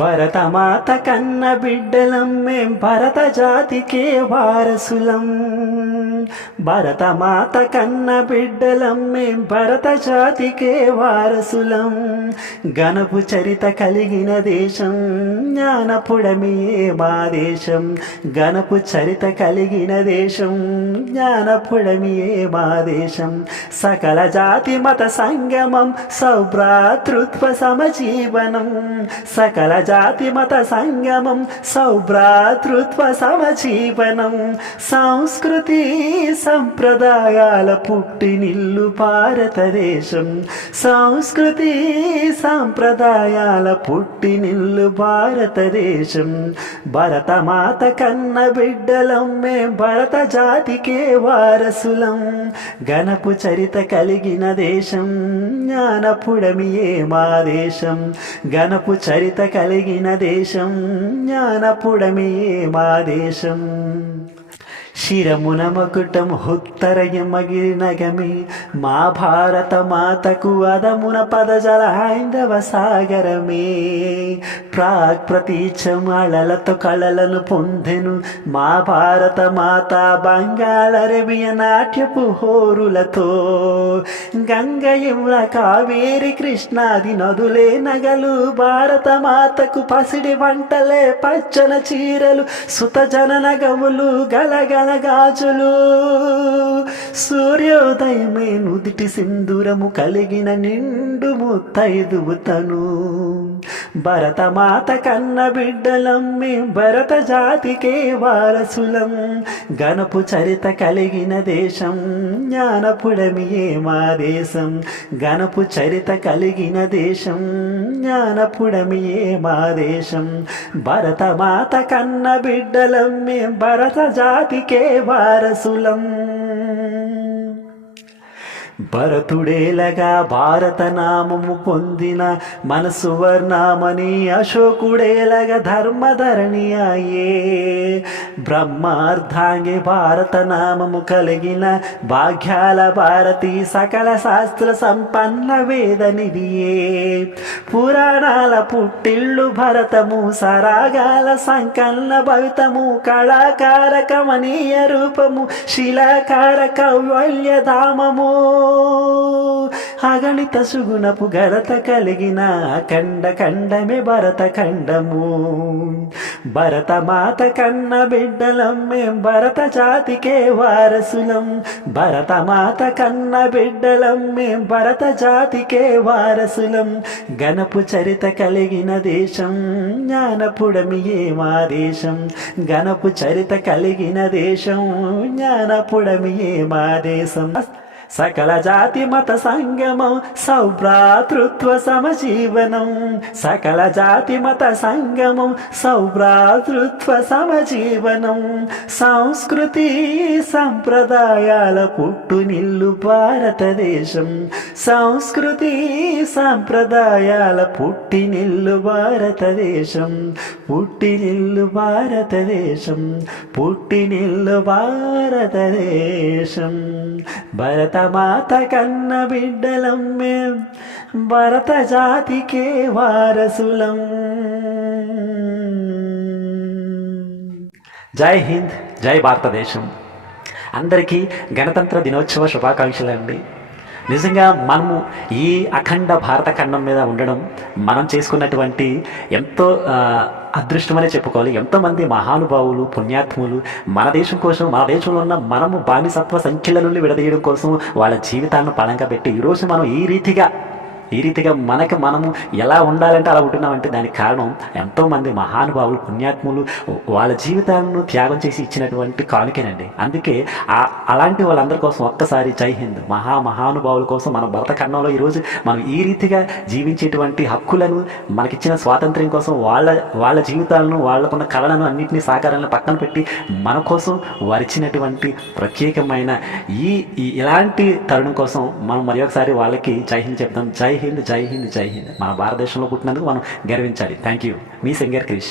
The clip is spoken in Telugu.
భరతమాత కన్న బిడ్డలం మేం భరత జాతికే వారసులం. భరతమాత కన్న బిడ్డలం మేం భరత జాతికే వారసులం. గణపు చరిత కలిగిన దేశం జ్ఞానపుడమియే మా దేశం. గణపు చరిత కలిగిన దేశం జ్ఞానపుడమియే మా దేశం. సకల జాతి మత సంగమం సౌభ్రాతృత్వ సమజీవనం. సకల జాతి మత సంగమం సౌభ్రాతృత్వ సమజీవనం సంస్కృతి సంప్రదాయాల పుట్టినిల్లు భారతదేశం సంస్కృతి సంప్రదాయాల పుట్టినిల్లు భారతదేశం. భరతమాత కన్న బిడ్డలం మేం భరత జాతికే వారసులం. గణపు చరిత కలిగిన దేశం జ్ఞానపుడమియే మా దేశం. గణపు చరిత కలిగిన దేశం జ్ఞానపుడమే మా దేశం. శిరమున మకుటం హుత్తరయమగిరినగమి. మా భారత మాతకు అదమున పదజల హైందవ సాగరమే. ప్రాగ్ ప్రతీచమాళలతో కళలను పొందెను. మా భారత మాత బంగాళరవియ నాట్యపు హోరులతో. గంగ యమున కావేరి కృష్ణాది నదులే నగలు. భారత మాతకు పసిడి వంటలే పచ్చన చీరలు. సుత నగములు గలగల గాజులు సూర్యోదయమే నుదిటి సింధూరము కలిగిన నిండు ముత్తైదువుతను భరతమాత కన్న బిడ్డలం మేం భరత జాతికే వారసులం. గణపు చరిత కలిగిన దేశం జ్ఞానపుడమియే మా దేశం. గణపు చరిత కలిగిన దేశం జ్ఞానపుడమియే మా దేశం. భరతమాత కన్న బిడ్డలం మేం భరత జాతికే వారసులం. భరతుడేలగా భారత నామము పొందిన మనసు వర్ణామని అశోకుడేలగా ధర్మధరణి అయ్యే. బ్రహ్మార్థాంగి భారత నామము కలిగిన భాగ్యాల భారతి సకల శాస్త్ర సంపన్న వేదనిదియే పురాణాల పుట్టిళ్ళు భరతము సరాగాల సంకన్న భవితము కళాకార కమనీయ రూపము శిలాకార కౌవల్యధామము అగణిత సుగుణపు గరత కలిగిన ఖండ ఖండమే భరత ఖండము. భరత మాత కన్న బిడ్డలం మేం భరత జాతికే వారసులం. భరత మాత కన్న బిడ్డలం మేం భరత జాతికే వారసులం. గణపు చరిత కలిగిన దేశం జ్ఞానపుడమియే మా దేశం. గణపు చరిత కలిగిన దేశం జ్ఞానపుడమియే మా దేశం. సకల జాతి మత సంగమం సౌభ్రాతృత్వ సమజీవనం. సకల జాతి మత సంగమం సౌభ్రాతృత్వ సమజీవనం. సంస్కృతి సంప్రదాయాల పుట్టునిల్లు భారతదేశం. సంస్కృతి సంప్రదాయాల పుట్టినిల్లు భారతదేశం. పుట్టినిల్లు భారతదేశం. పుట్టినిల్లు భారతదేశం. భరత భరతమాత కన్న బిడ్డలం మేం భరత జాతికే వారసులం. జై హింద్ జై భారతదేశం. అందరికీ గణతంత్ర దినోత్సవ శుభాకాంక్షలు అండి. నిజంగా మనము ఈ అఖండ భారత ఖండం మీద ఉండడం మనం చేసుకున్నటువంటి ఎంతో అదృష్టమనే చెప్పుకోవాలి. ఎంతోమంది మహానుభావులు పుణ్యాత్ములు మన దేశం కోసం మన దేశంలో ఉన్న మనము బానిసత్వ సంఖ్యల నుండి విడదీయడం కోసం వాళ్ళ జీవితాలను పణంగా పెట్టి ఈరోజు మనం ఈ రీతిగా ఈ రీతిగా మనకి మనము ఎలా ఉండాలంటే అలా ఉంటున్నామంటే దానికి కారణం ఎంతోమంది మహానుభావులు పుణ్యాత్ములు వాళ్ళ జీవితాలను త్యాగం చేసి ఇచ్చినటువంటి కానుకేనండి. అందుకే అలాంటి వాళ్ళందరి కోసం ఒక్కసారి జై హింద్. మహా మహానుభావుల కోసం మన భరత కన్నంలో ఈరోజు మనం ఈ రీతిగా జీవించేటువంటి హక్కులను మనకిచ్చిన స్వాతంత్ర్యం కోసం వాళ్ళ వాళ్ళ జీవితాలను వాళ్ళకున్న కళలను అన్నింటినీ సాకారాలను పక్కన పెట్టి మన కోసం వరిచినటువంటి ప్రత్యేకమైన ఈ ఇలాంటి తరుణం కోసం మనం మరి ఒకసారి వాళ్ళకి జై హింద్ చెప్తాం జై హింద్ జై హింద్ జై హింద్. మన భారతదేశంలో పుట్టినందుకు మనం గర్వించాలి. థ్యాంక్ యూ మీ సింగర్ క్రిష్.